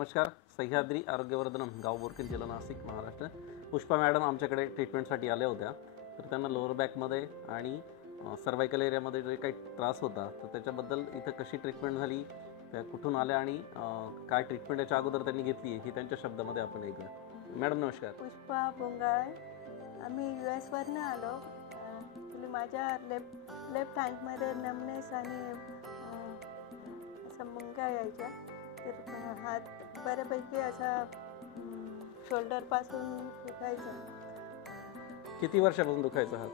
नमस्कार. सह्याद्री आरोग्यवर्धनम, गाव बोरखेड, जिल्हा नाशिक, महाराष्ट्र. पुष्पा मॅडम आमच्याकडे ट्रीटमेंटसाठी आल्या होत्या. तर त्यांना लोअर बॅकमध्ये आणि सर्वायकल एरियामध्ये जे काही त्रास होता तर त्याच्याबद्दल इथं कशी ट्रीटमेंट झाली, त्या कुठून आल्या आणि काय ट्रीटमेंट याच्या अगोदर त्यांनी घेतली ही त्यांच्या शब्दामध्ये आपण ऐकूया. मॅडम नमस्कार. पुष्पा बोंगाळे. आम्ही US वरनं आलो. माझ्या लेफ्ट हँडमध्ये नमनेस आणि असं मुंग्या यायच्या. तर हात बऱ्यापैकी असा शोल्डरपासून दुखायचा. किती वर्षापासून दुखायचा हात?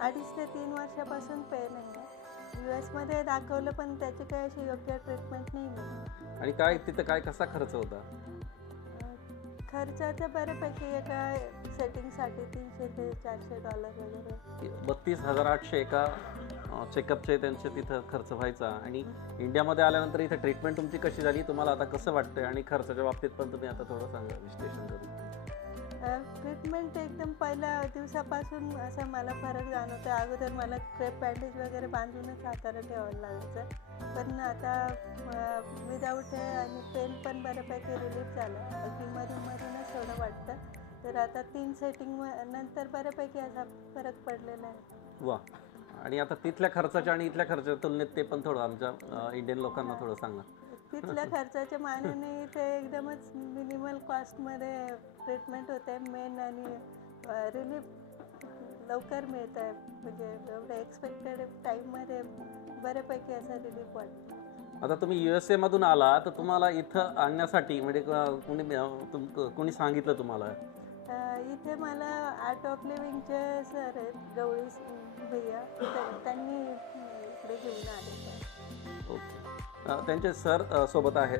2.5 ते 3 वर्षापासून पेन आहे. US मध्ये दाखवलं पण त्याची काही अशी योग्य ट्रीटमेंट नाही मिळाली. आणि काय तिथं काय कसा खर्च होता? खर्चाचं बऱ्यापैकी एका सेटिंगसाठी $300 ते $400 वगैरे. 32,800 एका चेकअपचे त्यांचे तिथं खर्च व्हायचा. आणि इंडियामध्ये आल्यानंतर इथं ट्रीटमेंट तुमची कशी झाली, तुम्हाला आता कसं वाटतंय आणि खर्चाच्या बाबतीत पण तुम्ही आता थोडं सांगा विश्लेषण करून. ट्रीटमेंट एकदम पहिल्या दिवसापासून असं मला फरक जाणवतो. अगोदर मला क्रेप बँडेज वगैरे बांधूनच हाताला ठेवायला लागायचं, पण आता विदाऊट आणि पेन पण बऱ्यापैकी रिलीफ झालं. अगदी मधूनच थोडं वाटतं. तर आता 3 सेटिंग नंतर बऱ्यापैकी असा फरक पडलेला आहे. वा. आणि आता तिथल्या खर्चाच्या आणि इथल्या खर्चाच्या तुलनेत ते पण थोडं आमच्या इंडियन लोकांना थोडं सांगा. तिथल्या खर्चाच्या मानाने ते एकदमच मिनिमल कॉस्टमध्ये ट्रीटमेंट होते. मेन आणि रिलीफ लवकर मिळत आहे. म्हणजे एवढं एक्सपेक्टेड टाईममध्ये बऱ्यापैकी असा रिलीफ वाटतो. आता तुम्ही USA मधून आला तर तुम्हाला इथं आणण्यासाठी म्हणजे कोणी सांगितलं तुम्हाला? इथे मला आर्ट ऑफ लिव्हिंगचे सर आहेत, गवळी भैया, त्यांनी इकडे घेऊन आले. ओके. त्यांचे सर सोबत आहे.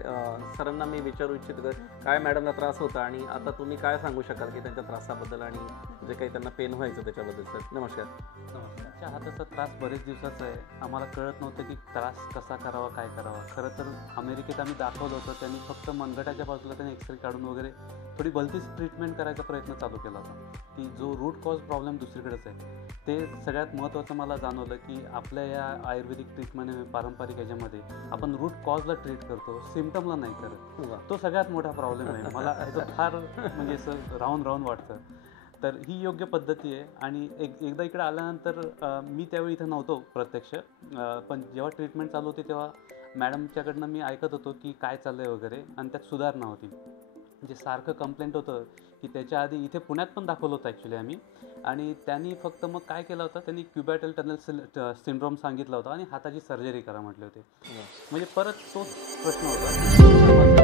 सरांना मी विचारू इच्छितो काय मॅडमला त्रास होता आणि आता तुम्ही काय सांगू शकाल की त्यांच्या त्रासाबद्दल आणि जे काही त्यांना पेन व्हायचं त्याच्याबद्दल. सर नमस्कार. नमस्कार. हाताचा त्रास बरेच दिवसाचा आहे. आम्हाला कळत नव्हतं की त्रास कसा करावा, काय करावा. खरं तर अमेरिकेत आम्ही दाखवलं होतं. त्यांनी फक्त मनगटाच्या बाजूला त्यांनी एक्सरे काढून वगैरे थोडी भलतीच ट्रीटमेंट करायचा प्रयत्न चालू केला होता, की जो रूट कॉज प्रॉब्लेम दुसरीकडेच आहे. ते सगळ्यात महत्त्वाचं मला जाणवलं की आपल्या या आयुर्वेदिक ट्रीटमेंट पारंपरिक ह्याच्यामध्ये आपण रूट कॉजला ट्रीट करतो, सिम्पटमला नाही करत. तो सगळ्यात मोठा प्रॉब्लेम आहे. मला ह्याचं फार म्हणजे असं राहून वाटतं. तर ही योग्य पद्धती आहे. आणि एकदा इकडे आल्यानंतर मी त्यावेळी इथं नव्हतो प्रत्यक्ष, पण जेव्हा ट्रीटमेंट चालू होती तेव्हा मॅडमच्याकडनं मी ऐकत होतो की काय चाललं आहे वगैरे, आणि त्यात सुधारणा होती. जे सारखं कंप्लेंट होतं की त्याच्या आधी इथे पुण्यात पण दाखवलं होतं ॲक्च्युली आम्ही. आणि त्यांनी फक्त मग काय केलं होतं, त्यांनी क्युबॅटल टनल सिंड्रोम सांगितला होता आणि हाताची सर्जरी करा म्हटले होते. म्हणजे परत तोच प्रश्न होता.